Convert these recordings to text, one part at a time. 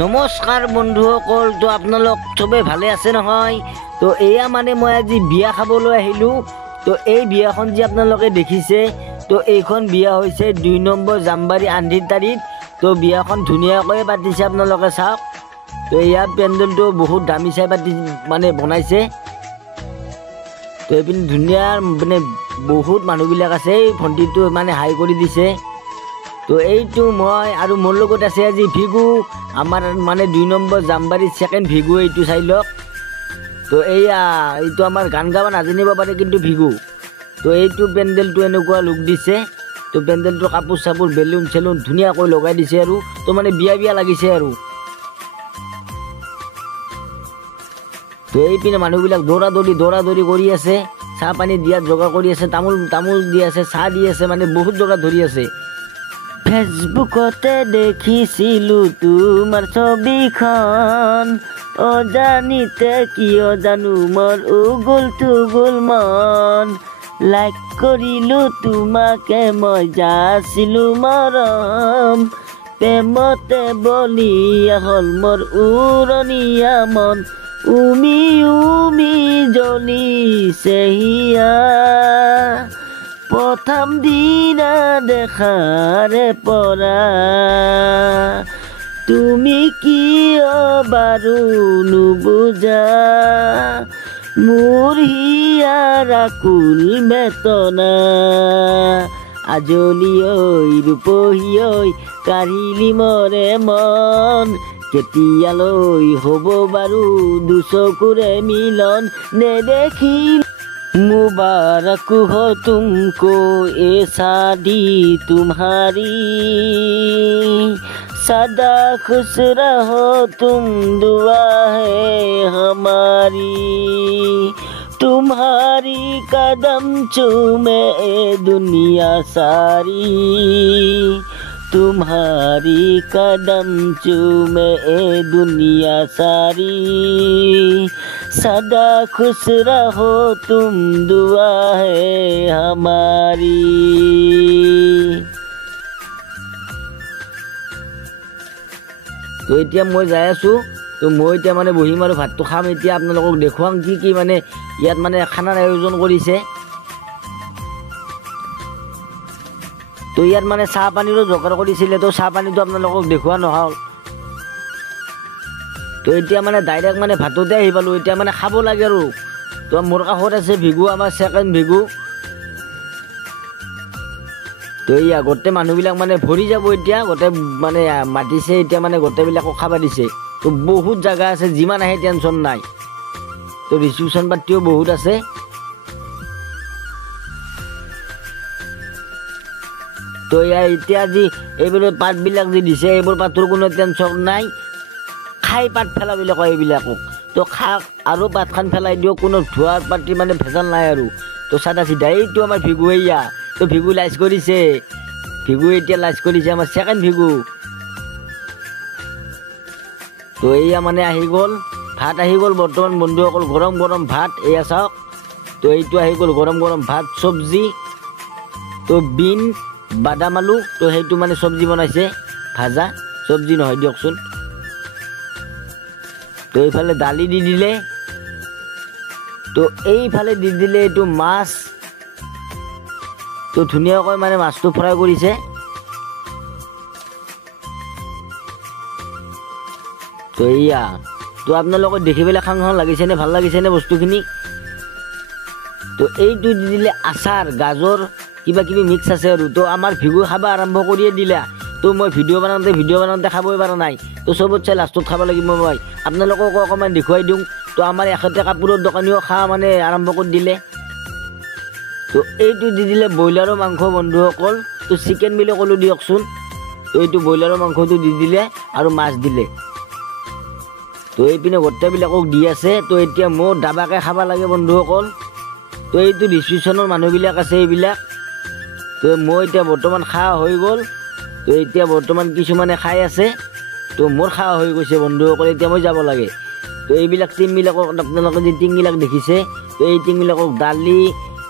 নমস্কাৰ বন্ধুসকল, তো আপোনালোক চবে ভালে আছে নহয়? তো এয়া মানে মই আজি বিয়া খাবলৈ আহিলোঁ। তো এই বিয়াখন যে আপোনালোকে দেখিছে, তো এইখন বিয়া হৈছে 2 নম্বৰ জানুৱাৰী 8 তাৰিখ। তো বিয়াখন ধুনীয়াকৈ পাতিছে, আপোনালোকে চাওক। তো ইয়াৰ পেণ্ডেলটো বহুত দামী চাই মানে বনাইছে। তো এইপিনে ধুনীয়া মানে বহুত মানুহবিলাক আছে। এই ভণ্টিটো মানে হাই কৰি দিছে। তো এইটো মই আৰু মোৰ লগত আছে আজি ভিগু, আমাৰ মানে 2 নম্বৰ জানুৱাৰী 2nd ভিগু। এইটো চাই লওক। তো এইটো আমাৰ গান গাব নাজানিব পাৰে কিন্তু ভিগু। তো এইটো পেণ্ডেলটো এনেকুৱা লুক দিছে। তো পেণ্ডেলটো কাপোৰ চাপোৰ বেলুন চেলুন ধুনীয়াকৈ লগাই দিছে আৰু তো মানে বিয়া লাগিছে আৰু। তো এইপিনে মানুহবিলাক দৌৰা দৌৰি কৰি আছে, চাহ পানী দিয়াত যোগাৰ কৰি আছে, তামোল দি আছে, চাহ দি আছে, মানে বহুত যোগাৰ ধৰি আছে। ফেচবুকতে দেখিছিলোঁ তোমাৰ ছবিখন, অজানিতে কিয় জানো মোৰ উগুল মন, লাইক কৰিলোঁ তোমাকে মই যাছিলোঁ মৰম, প্ৰেমতে বলিয়া হ'ল মোৰ উৰণীয়া মন, উমি জ্বলিছে হিয়া, প্ৰথম দিনা দেখাৰে পৰা তুমি কিয় বাৰু নুবুজা, মোৰ হিয়াৰ আকুল বেতনা, আজলি ঐ ৰূপহী ঐ কাঢ়িলি মৰে মন, কেতিয়ালৈ হ'ব বাৰু দুচকুৰে মিলন, নেদেখি मुबारक हो तुमको ये शादी तुम्हारी, सदा खुश रहो तुम दुआ है हमारी, तुम्हारी कदम चूमे दुनिया सारी, तुम्हारी कदम चूमे दुनिया सारी, सदा खुश रहो तुम दुआ है हमारी। তো এতিয়া মই যাই আছোঁ। তো মই এতিয়া মানে বহিম আৰু ভাতটো খাম। এতিয়া আপোনালোকক দেখুৱাম কি মানে ইয়াত মানে খানাৰ আয়োজন কৰিছে। তো ইয়াত মানে চাহ পানীৰো যোগাৰ কৰিছিলে। তো চাহ পানীটো আপোনালোকক দেখুওৱা নহ'ল। তো এতিয়া মানে ডাইৰেক্ট মানে ভাততে আহি পালোঁ। এতিয়া মানে খাব লাগে আৰু। তো মোৰ কাষত আছে ভিগু, আমাৰ 2nd ভিগু। তো গোটেই মানুহবিলাক মানে ভৰি যাব এতিয়া, গোটেই মানে মাতিছে এতিয়া, মানে গোটেইবিলাকক খাব দিছে। তো বহুত জেগা আছে, যিমান আহে টেনশ্যন নাই। তো ৰিচিপশ্যন পাৰ্টিও বহুত আছে। তো এতিয়া যি এইবোৰ পাতবিলাক যি দিছে, এইবোৰ পাতৰ কোনো টেনশ্যন নাই। খাই পাত পেলাবলৈ কয় এইবিলাকক। তো খাক আৰু পাতখন পেলাই দিয়ক, কোনো ধোৱাৰ পাতি মানে ভেজাল নাই আৰু। তো চাদা চিধা এইটো আমাৰ ভিগু। তো ভিগু লাইচ কৰিছে, এতিয়া লাইচ কৰিছে আমাৰ 2nd ভিগু। তো মানে আহি গ'ল ভাত, আহি গ'ল বৰ্তমান বন্ধুসকল, গৰম ভাত। এয়া চাওক। তো এইটো আহি গ'ল গৰম ভাত, চব্জি। তো বিন বাদাম আলু, তো সেইটো মানে চব্জি বনাইছে, ভাজা চব্জি নহয় দিয়কচোন। তো এইফালে দালি দি দিলে। তো এইফালে দি দিলে এইটো মাছ। তো ধুনীয়াকৈ মানে মাছটো ফ্ৰাই কৰিছে। তো তো আপোনালোকে দেখি পেলাই খাং লাগিছেনে, ভাল লাগিছেনে বস্তুখিনি? তো এইটো দি দিলে আচাৰ, গাজৰ কিবা কিবি মিক্স আছে আৰু। তো আমাৰ ভিগু খাব আৰম্ভ কৰিয়ে দিলা। তো মই ভিডিঅ' বনাওঁতে খাবই পৰা নাই। তো চবতছে লাষ্টত খাব লাগিব মই। আপোনালোককো অকণমান দেখুৱাই দিওঁ। তো আমাৰ এখেতে কাপোৰৰ দোকানীও খাৱা মানে আৰম্ভ কৰি দিলে। তো এইটো দি দিলে ব্ৰইলাৰৰ মাংস বন্ধুসকল। তো চিকেন বুলি ক'লোঁ দিয়কচোন। তো এইটো ব্ৰইলাৰৰ মাংসটো দি দিলে আৰু মাছ দিলে। তো এইপিনে গোটেইবিলাকক দি আছে। তো এতিয়া মোৰ দাবাকে খাব লাগে বন্ধুসকল। তো এইটো ৰিচিপশ্যনৰ মানুহবিলাক আছে এইবিলাক। তো মই এতিয়া বৰ্তমান খোৱা হৈ গ'ল। তো এতিয়া বৰ্তমান কিছুমানে খাই আছে। তো মোৰ খোৱা হৈ গৈছে বন্ধুসকল, এতিয়া মই যাব লাগে। তো এইবিলাক টিমবিলাকক আপোনালোকে যি টিংবিলাক দেখিছে, তো এই টিংবিলাকক দালি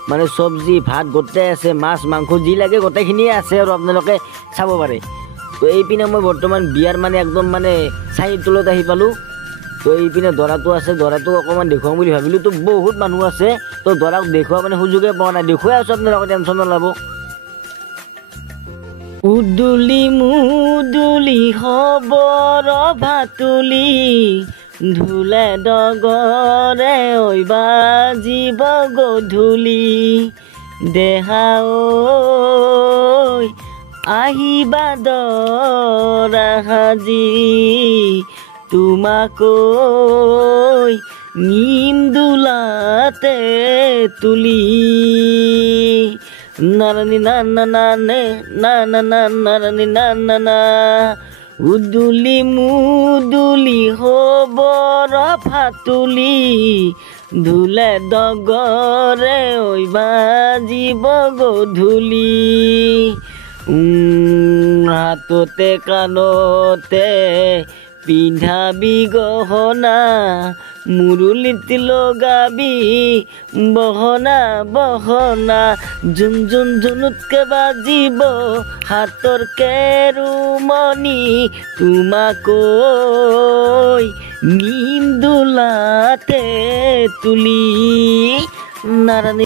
মানে চব্জি ভাত গোটেই আছে, মাছ মাংস যি লাগে গোটেইখিনিয়ে আছে আৰু আপোনালোকে চাব পাৰে। তো এইপিনে মই বৰ্তমান বিয়াৰ মানে একদম মানে চাইৰ তলত আহি পালোঁ। তো এইপিনে দৰাটো আছে, দৰাটো অকণমান দেখুৱাম বুলি ভাবিলোঁ। তো বহুত মানুহ আছে, তো দৰাক দেখুওৱা মানে সুযোগে পোৱা নাই। দেখুৱাই আছোঁ আপোনালোকে, টেনশ্যন নল'ব। উদুলি মুদুলি খবৰ ভাতুলি ধুলে ডগৰে ঐ বাজিব গধূলি দেহা ঐ আহিবা দৰা সাজি তোমাকৈ নিম দোলাতে তুলি নাৰানি না না না নে না না না নাৰানি না না না উদুলি মুদুলি খবৰ ফাতুলি ধুলে ডগৰে ঐ বাজিব গধূলি হাততে কাণতে পিন্ধাবি গহনা মুৰুলিত লগাবি বহনা বহনা জুন জুন জুনুতকে বাজিব হাতৰ কেৰুমণি তোমাকৈ নিম দোলাতে তুলি নাৰানি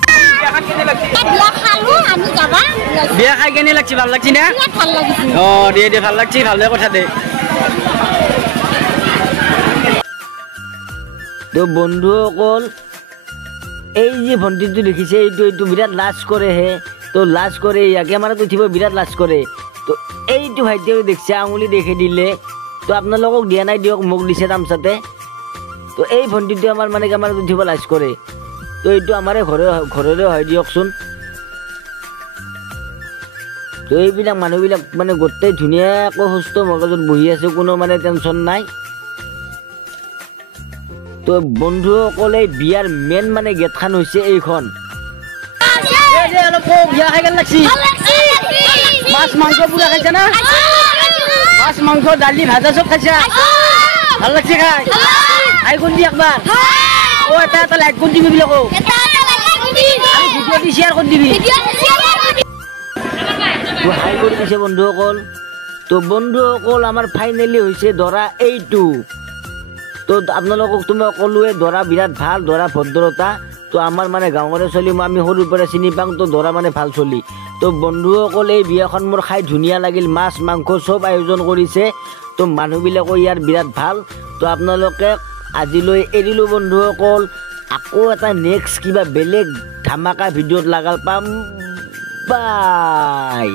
বিয়া খাই কেনে লাগছি ভাল লাগছি না দে দে ভাল লাগছি ভালে কথা দে তো বন্ধুসকল এই যে ভণ্টিটো দেখিছে এইটো বিৰাট লাজ কৰেহে তো লাজ কৰে ইয়াকে মানে উঠিব বিৰাট লাজ কৰে তো এইটো ভাইটিয়ে দেখিছে আঙুলি দেখি দিলে তো আপোনালোকক দিয়া নাই দিয়ক মোক দিছে তামচাতে তো এই ভণ্টিটো আমাৰ মানে কেমেৰাত উঠিব লাজ কৰে তো এইটো আমাৰে ঘৰৰে হয় দিয়কচোন তো এইবিলাক মানুহবিলাক মানে গোটেই ধুনীয়াকৈ সুস্থ মগজত বহি আছে কোনো মানে টেনশ্যন নাই তো বন্ধুসকলে বিয়াৰ মেইন মানে গেটখন হৈছে এইখন বিয়া খাই কেনে লাগছি মাছ মাংস পুৰা খাইছা না মাছ মাংস দালি ভাজা চব খাইছা ভাল লাগছে খাই খাই কোন দি একবাৰ এটা লাইক কোন দিবি বিলাক ভিডিঅ' দি শ্বেয়াৰ কৰি দিবি তো হাই কৰি দিছে বন্ধুসকল তো বন্ধুসকল আমাৰ ফাইনেলি হৈছে দৰা এইটো তো আপোনালোকক তো মই ক'লোৱে দৰা বিৰাট ভাল দৰা ভদ্ৰতা তো আমাৰ মানে গাঁৱৰে চলি আমি সৰুৰ পৰা চিনি পাওঁ তো দৰা মানে ভাল চলি তো বন্ধুসকল এই বিয়াখন মোৰ খাই ধুনীয়া লাগিল মাছ মাংস চব আয়োজন কৰিছে তো মানুহবিলাকো ইয়াৰ বিৰাট ভাল তো আপোনালোকে আজিলৈ এৰিলোঁ বন্ধুসকল আকৌ এটা নেক্সট কিবা বেলেগ ধামাকা ভিডিঅ'ত লগাল পাম বাই।